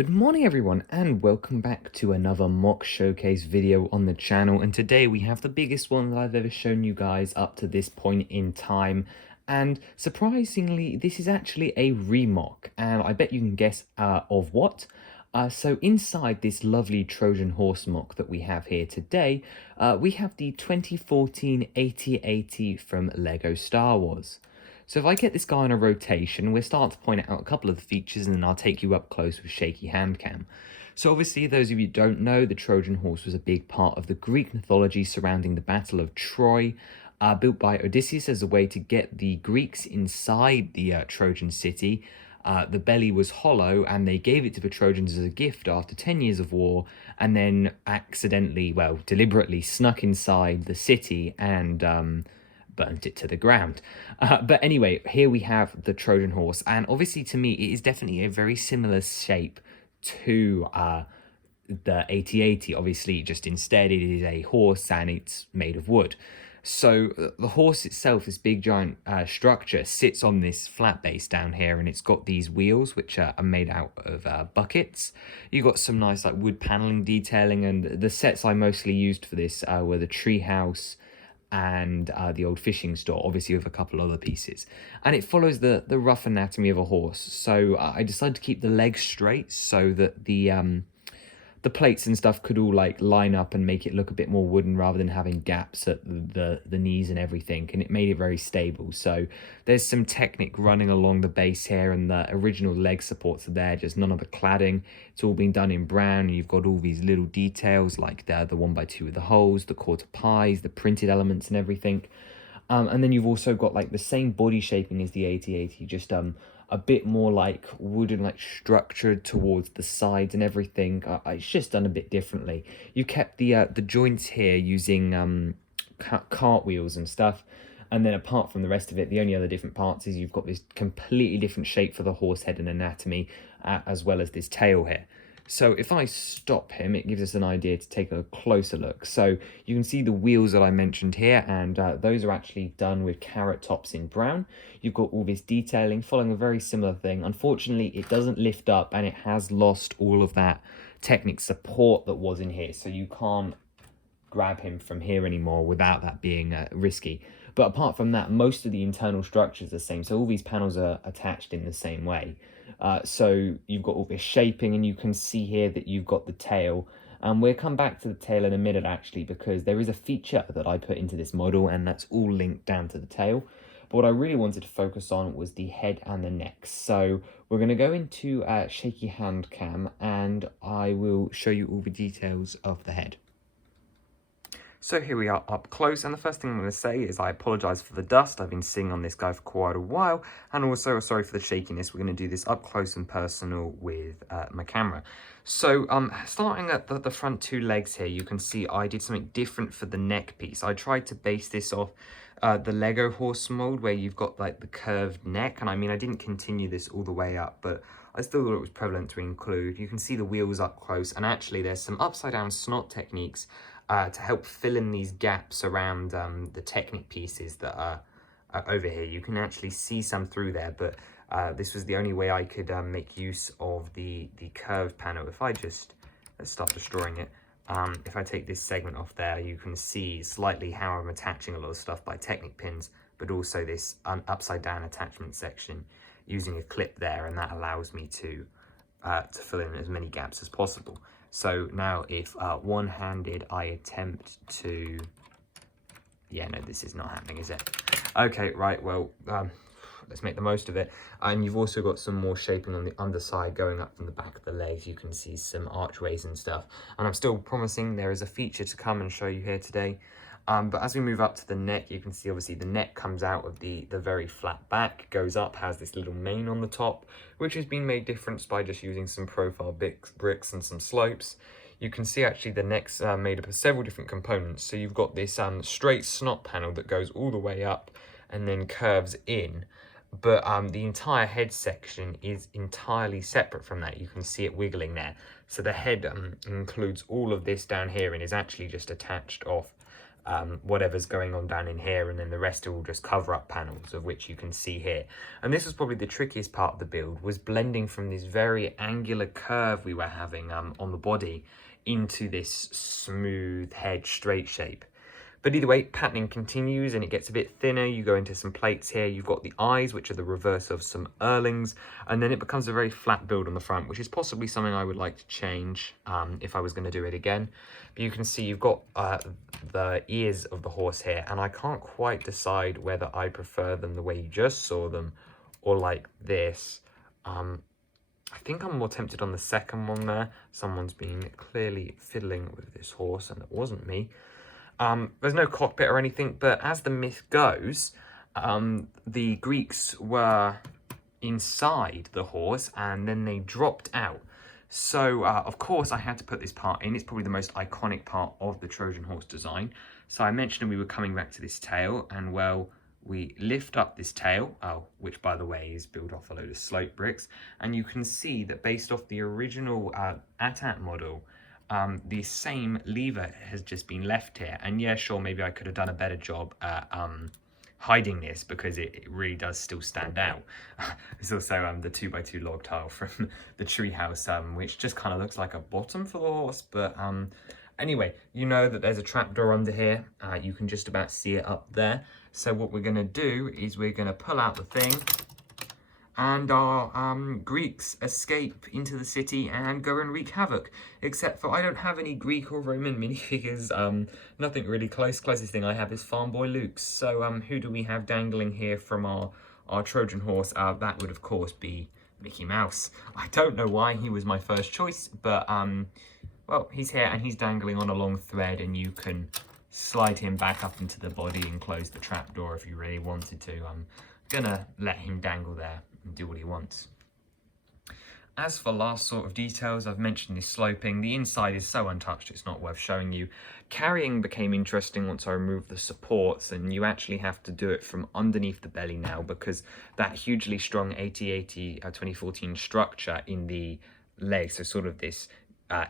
Good morning everyone and welcome back to another mock showcase video on the channel, and today we have the biggest one that I've ever shown you guys up to this point in time, and surprisingly this is actually a remock, and I bet you can guess of what. So inside this lovely Trojan Horse mock that we have here today, we have the 2014 8080 from LEGO Star Wars. So if I get this guy on a rotation, we're starting to point out a couple of the features, and then I'll take you up close with shaky hand cam. So obviously, those of you who don't know, the Trojan Horse was a big part of the Greek mythology surrounding the Battle of Troy, built by Odysseus as a way to get the Greeks inside the Trojan city. The belly was hollow, and they gave it to the Trojans as a gift after 10 years of war, and then accidentally, well, deliberately snuck inside the city and burnt it to the ground. But anyway, here we have the Trojan Horse, and obviously to me it is definitely a very similar shape to the 8080. Obviously, just instead it is a horse and it's made of wood. So the horse itself, this big giant structure, sits on this flat base down here, and it's got these wheels which are made out of buckets. You've got some nice like wood paneling detailing, and the sets I mostly used for this were the treehouse and the old fishing store, obviously with a couple other pieces. And it follows the rough anatomy of a horse. So I decided to keep the legs straight so that the plates and stuff could all like line up and make it look a bit more wooden rather than having gaps at the knees and everything, and it made it very stable. So there's some Technic running along the base here, and the original leg supports are there, just none of the cladding. It's all been done in brown, and you've got all these little details like the 1x2 with the holes, the quarter pies, the printed elements and everything. And then you've also got like the same body shaping as the 8080, just a bit more like wooden, like structured towards the sides and everything. It's just done a bit differently. You kept the joints here using cartwheels and stuff, and then apart from the rest of it, the only other different parts is you've got this completely different shape for the horse head and anatomy, as well as this tail here. So if I stop him, it gives us an idea to take a closer look. So you can see the wheels that I mentioned here, and those are actually done with carrot tops in brown. You've got all this detailing following a very similar thing. Unfortunately, it doesn't lift up, and it has lost all of that Technic support that was in here. So you can't grab him from here anymore without that being risky. But apart from that, most of the internal structure is the same. So all these panels are attached in the same way. So you've got all this shaping, and you can see here that you've got the tail. And we'll come back to the tail in a minute actually, because there is a feature that I put into this model, and that's all linked down to the tail. But what I really wanted to focus on was the head and the neck. So we're going to go into shaky hand cam, and I will show you all the details of the head. So here we are up close, and the first thing I'm going to say is I apologise for the dust. I've been sitting on this guy for quite a while, and also sorry for the shakiness. We're going to do this up close and personal with my camera. So starting at the front two legs here, you can see I did something different for the neck piece. I tried to base this off the Lego horse mold, where you've got like the curved neck, and I mean I didn't continue this all the way up, but I still thought it was prevalent to include. You can see the wheels up close, and actually there's some upside down snot techniques to help fill in these gaps around the Technic pieces that are over here. You can actually see some through there, but this was the only way I could make use of the curved panel. If I just, let's start destroying it. If I take this segment off there, you can see slightly how I'm attaching a lot of stuff by Technic pins, but also this upside down attachment section using a clip there, and that allows me to fill in as many gaps as possible. So now if one-handed I attempt to, yeah, no, this is not happening, is it? Okay, right, well, let's make the most of it. And you've also got some more shaping on the underside going up from the back of the legs. You can see some archways and stuff. And I'm still promising there is a feature to come and show you here today. But as we move up to the neck, you can see obviously the neck comes out of the very flat back, goes up, has this little mane on the top, which has been made different by just using some profile bricks and some slopes. You can see actually the neck's made up of several different components. So you've got this straight snot panel that goes all the way up and then curves in. But the entire head section is entirely separate from that. You can see it wiggling there. So the head includes all of this down here and is actually just attached off whatever's going on down in here, and then the rest are all just cover-up panels, of which you can see here. And this was probably the trickiest part of the build, was blending from this very angular curve we were having on the body into this smooth head straight shape. But either way, patterning continues and it gets a bit thinner. You go into some plates here. You've got the eyes, which are the reverse of some Erlings. And then it becomes a very flat build on the front, which is possibly something I would like to change if I was going to do it again. But you can see you've got the ears of the horse here. And I can't quite decide whether I prefer them the way you just saw them or like this. I think I'm more tempted on the second one there. Someone's been clearly fiddling with this horse and it wasn't me. There's no cockpit or anything, but as the myth goes, the Greeks were inside the horse and then they dropped out. So, of course, I had to put this part in. It's probably the most iconic part of the Trojan Horse design. So I mentioned we were coming back to this tail, and well, we lift up this tail, which by the way is built off a load of slope bricks, and you can see that based off the original ATAT model, the same lever has just been left here. And yeah, sure, maybe I could have done a better job at hiding this, because it really does still stand out. There's also the 2x2 log tile from the treehouse, which just kind of looks like a bottom for the horse. But anyway, you know that there's a trapdoor under here. You can just about see it up there. So what we're going to do is we're going to pull out the thing, and our Greeks escape into the city and go and wreak havoc. Except for I don't have any Greek or Roman minifigures, nothing really close. Closest thing I have is Farm Boy Luke's. So who do we have dangling here from our Trojan horse? That would of course be Mickey Mouse. I don't know why he was my first choice, but well, he's here and he's dangling on a long thread, and you can slide him back up into the body and close the trapdoor if you really wanted to. I'm gonna let him dangle there and do what he wants. As for last sort of details, I've mentioned this sloping. The inside is so untouched it's not worth showing you. Carrying became interesting once I removed the supports, and you actually have to do it from underneath the belly now, because that hugely strong 8080 2014 structure in the leg, so sort of this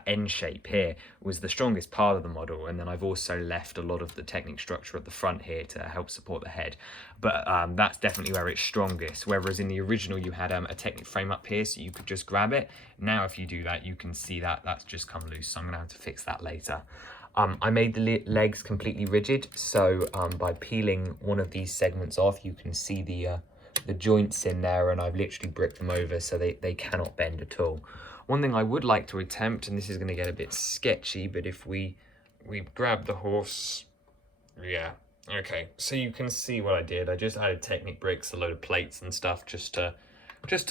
N shape here, was the strongest part of the model. And then I've also left a lot of the Technic structure at the front here to help support the head, but that's definitely where it's strongest. Whereas in the original you had a Technic frame up here so you could just grab it. Now if you do that, you can see that that's just come loose, so I'm gonna have to fix that later. I made the legs completely rigid, so by peeling one of these segments off, you can see the joints in there, and I've literally bricked them over so they cannot bend at all. One thing I would like to attempt, and this is going to get a bit sketchy, but if we grab the horse, yeah, okay, so you can see what I did. I just added Technic bricks, a load of plates and stuff, just to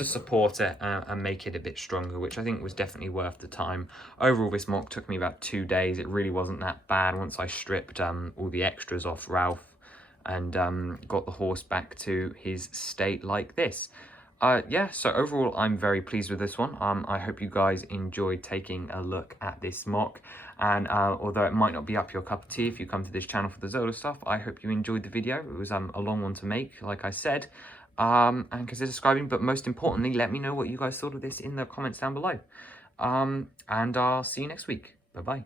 support it and make it a bit stronger, which I think was definitely worth the time. Overall, this mock took me about 2 days. It really wasn't that bad once I stripped all the extras off Ralph and got the horse back to his state like this. Yeah, so overall, I'm very pleased with this one. I hope you guys enjoyed taking a look at this mock. And although it might not be up your cup of tea if you come to this channel for the Zola stuff, I hope you enjoyed the video. It was a long one to make, like I said. And consider subscribing, but most importantly, let me know what you guys thought of this in the comments down below. And I'll see you next week. Bye-bye.